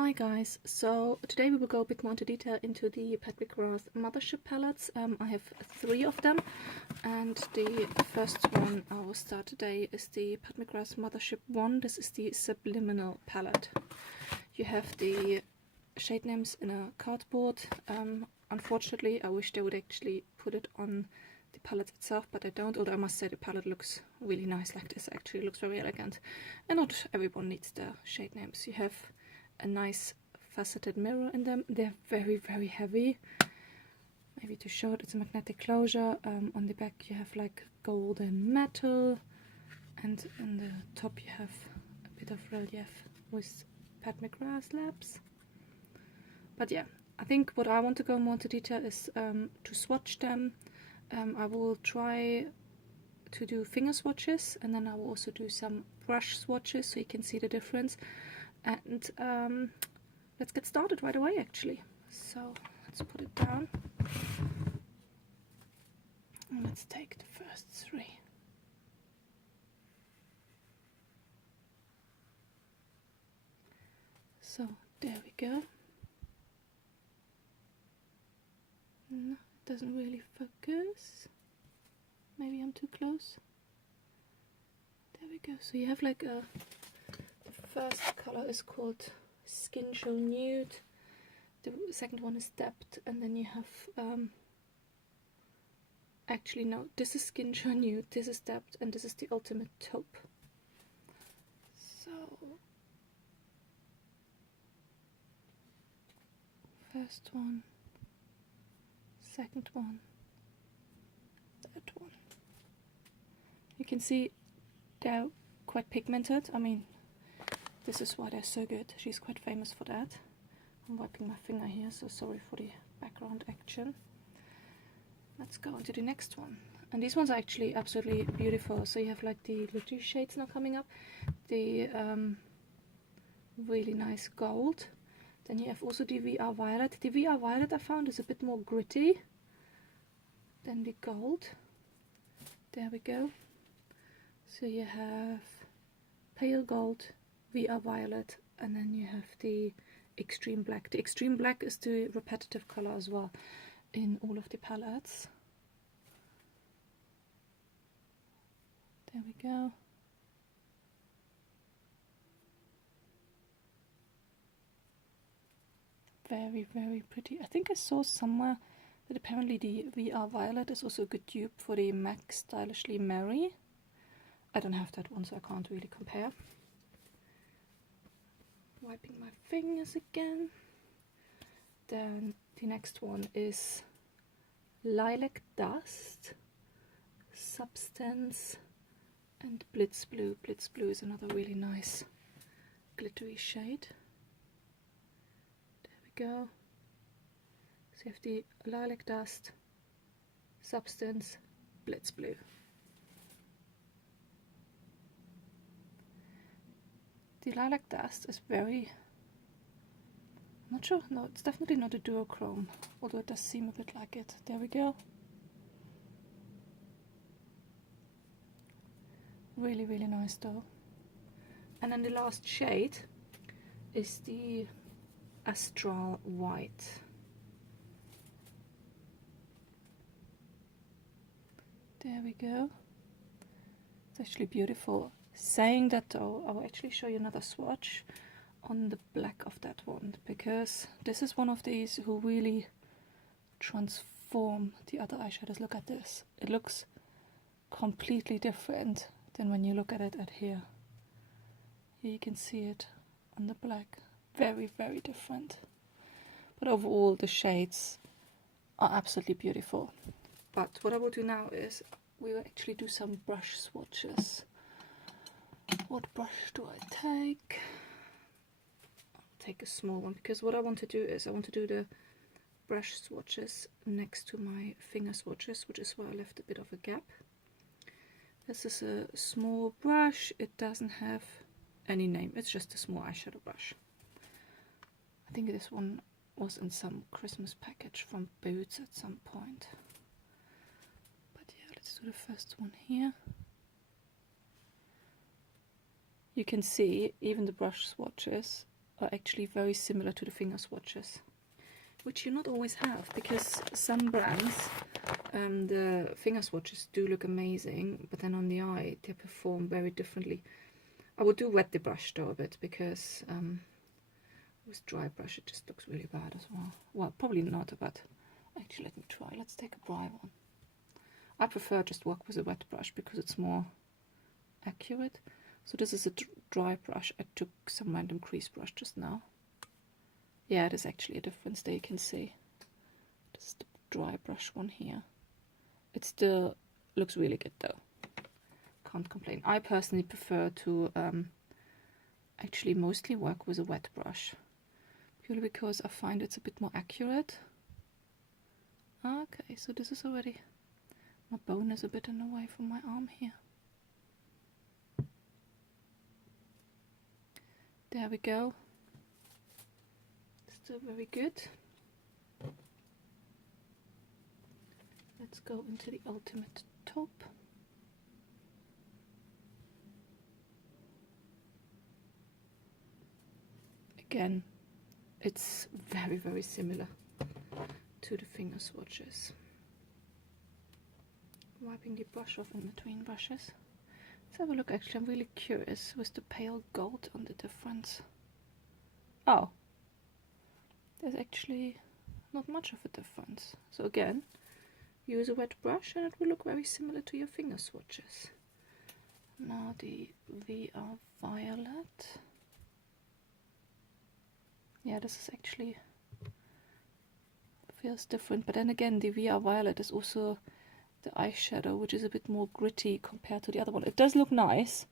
Hi guys, so today we will go a bit more into detail into the McGrath Mothership palettes. I have 3 of them, and the first one I will start today is the McGrath Mothership 1. This is the Subliminal Palette. You have the shade names in a cardboard. Unfortunately, I wish they would actually put it on the palette itself, but I don't, although I must say the palette looks really nice like this. Actually looks very elegant, and not everyone needs the shade names. You have a nice faceted mirror in them. They're very heavy. Maybe to show it, it's a magnetic closure. On the back you have like golden metal, and in the top you have a bit of relief with McGrath labs. But yeah, I think what I want to go more into detail is to swatch them. I will try to do finger swatches, and then I will also do some brush swatches so you can see the difference. And let's get started right away actually. So let's put it down and let's take the first 3. So there we go. No, it doesn't really focus. Maybe I'm too close. There we go. So you have like a, the first color is called Skinshow Nude, the second one is Depth, and then you have actually no, this is Skinshow Nude, this is Depth, and this is the ultimate Taupe. So first one, second one, third one. You can see they're quite pigmented. I mean, this is why they're so good. She's quite famous for that. I'm wiping my finger here, so sorry for the background action. Let's go on to the next one. And these ones are actually absolutely beautiful. So you have like the little shades now coming up. The really nice gold. Then you have also the VR Violet. The VR Violet I found is a bit more gritty than the gold. There we go. So you have pale gold, VR Violet, and then you have the Xtreme Black. The Xtreme Black is the repetitive color as well in all of the palettes. There we go. Very pretty. I think I saw somewhere that apparently the VR Violet is also a good dupe for the MAC Stylishly Merry. I don't have that one, so I can't really compare. Wiping my fingers again. Then the next one is Lilac Dust, Substance, and Blitz Blue. Blitz Blue is another really nice glittery shade. There we go. So you have the Lilac Dust, Substance, Blitz Blue. The Lilac Dust is very, I'm not sure, no, it's definitely not a duochrome, although it does seem a bit like it. There we go. Really nice though. And then the last shade is the Astral White. There we go. It's actually beautiful. Saying that though, I will actually show you another swatch on the black of that one, because this is one of these who really transform the other eyeshadows. Look at this. It looks completely different than when you look at it at here. Here you can see it on the black. Very different. But overall the shades are absolutely beautiful. But what I will do now is we will actually do some brush swatches. What brush do I take? I'll take a small one, because what I want to do is I want to do the brush swatches next to my finger swatches, which is why I left a bit of a gap. This is a small brush. It doesn't have any name. It's just a small eyeshadow brush. I think this one was in some Christmas package from Boots at some point. But yeah, let's do the first one here. You can see even the brush swatches are actually very similar to the finger swatches, which you not always have, because some brands, the finger swatches do look amazing, but then on the eye they perform very differently. I would do wet the brush though a bit, because with dry brush it just looks really bad as well. Well, probably not, but actually let me try. Let's take a dry one. I prefer just work with a wet brush because it's more accurate. So this is a dry brush. I took some random crease brush just now. Yeah, there's actually a difference there, you can see. This is the dry brush one here. It still looks really good though. Can't complain. I personally prefer to actually mostly work with a wet brush, purely because I find it's a bit more accurate. Okay, so this is already, my bone is a bit in the way from my arm here. There we go. Still very good. Let's go into the ultimate taupe. Again, it's very, very similar to the finger swatches. Wiping the brush off in between brushes. Let's have a look. Actually, I'm really curious with the pale gold on the difference. Oh, there's actually not much of a difference. So again, use a wet brush and it will look very similar to your finger swatches. Now the VR Violet. Yeah, this is actually feels different, but then again the VR Violet is also the eyeshadow, which is a bit more gritty compared to the other one. It does look nice,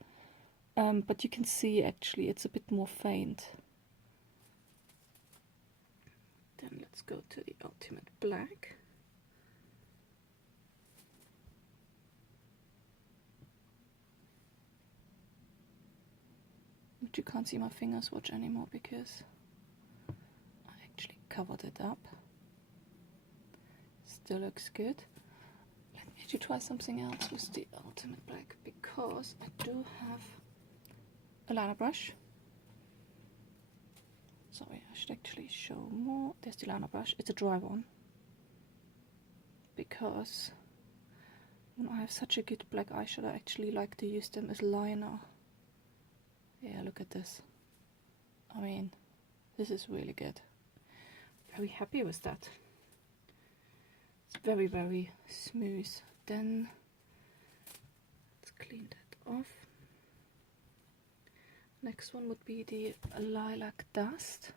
but you can see actually it's a bit more faint. Then let's go to the Ultimate Black. But you can't see my finger swatch anymore because I actually covered it up. Still looks good. Let me actually try something else with the Ultimate Black, because I do have a liner brush. Sorry, I should actually show more. There's the liner brush. It's a dry one, because when I have such a good black eyeshadow, I actually like to use them as liner. Yeah, look at this. I mean, this is really good. Very happy with that. It's very, very smooth. Then let's clean that off. Next one would be the Lilac Dust.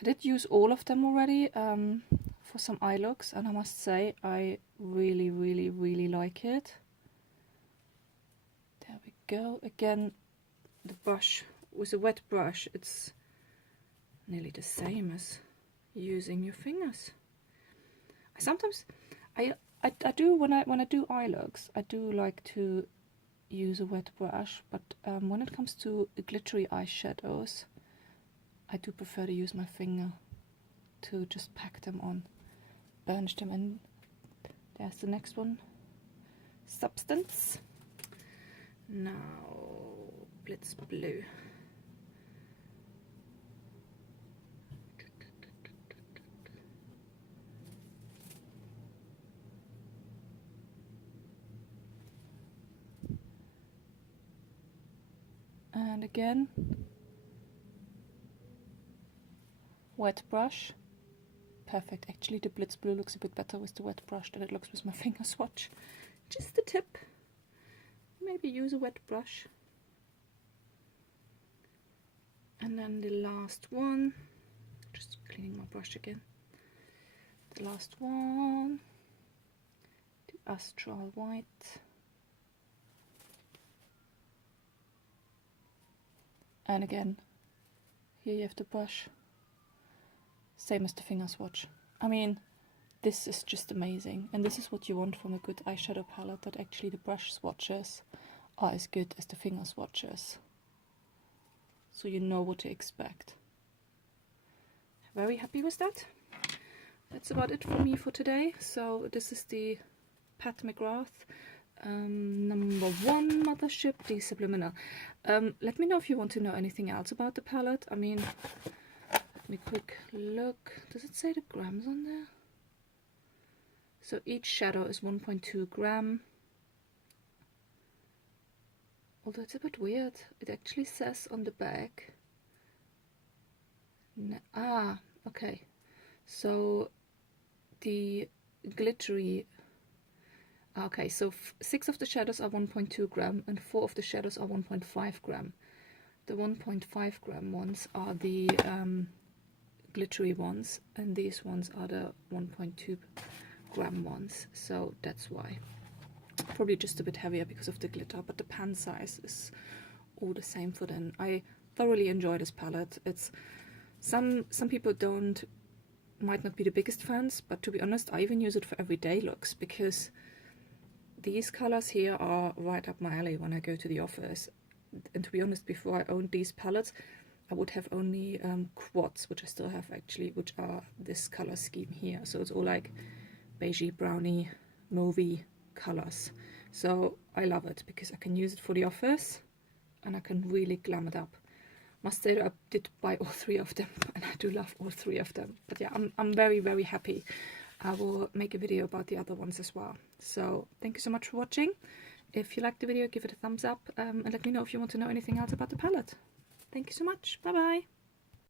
I did use all of them already for some eye looks, and I must say I really, really, really like it. There we go. Again, the brush, with a wet brush, it's nearly the same as using your fingers. I do when I do eye looks, I do like to use a wet brush, but when it comes to glittery eyeshadows, I do prefer to use my finger to just pack them on, burnish them in. There's the next one, Substance. Now Blitz Blue. And again, wet brush. Perfect. Actually, the Blitz Blue looks a bit better with the wet brush than it looks with my finger swatch. Just a tip. Maybe use a wet brush. And then the last one, just cleaning my brush again. The last one, the Astral White. And again, here you have the brush, same as the finger swatch. I mean, this is just amazing, and this is what you want from a good eyeshadow palette, that actually the brush swatches are as good as the finger swatches, so you know what to expect. Very happy with that. That's about it for me for today. So this is the Pat McGrath Number 1 Mothership, the Subliminal. Let me know if you want to know anything else about the palette. I mean, let me quick look. Does it say the grams on there? So each shadow is 1.2 gram. Although it's a bit weird. It actually says on the back. Okay. So the glittery. Okay, so 6 of the shadows are 1.2 gram and 4 of the shadows are 1.5 gram. The 1.5 gram ones are the glittery ones, and these ones are the 1.2 gram ones. So that's why. Probably just a bit heavier because of the glitter, but the pan size is all the same for them. I thoroughly enjoy this palette. It's some people might not be the biggest fans, but to be honest, I even use it for everyday looks because these colors here are right up my alley when I go to the office. And to be honest, before I owned these palettes, I would have only quads, which I still have actually, which are this color scheme here. So it's all like beigey, browny, mauvey colors. So I love it because I can use it for the office and I can really glam it up. Must say that I did buy all 3 of them, and I do love all 3 of them. But yeah, I'm very, very happy. I will make a video about the other ones as well. So thank you so much for watching. If you liked the video, give it a thumbs up, and let me know if you want to know anything else about the palette. Thank you so much. Bye bye.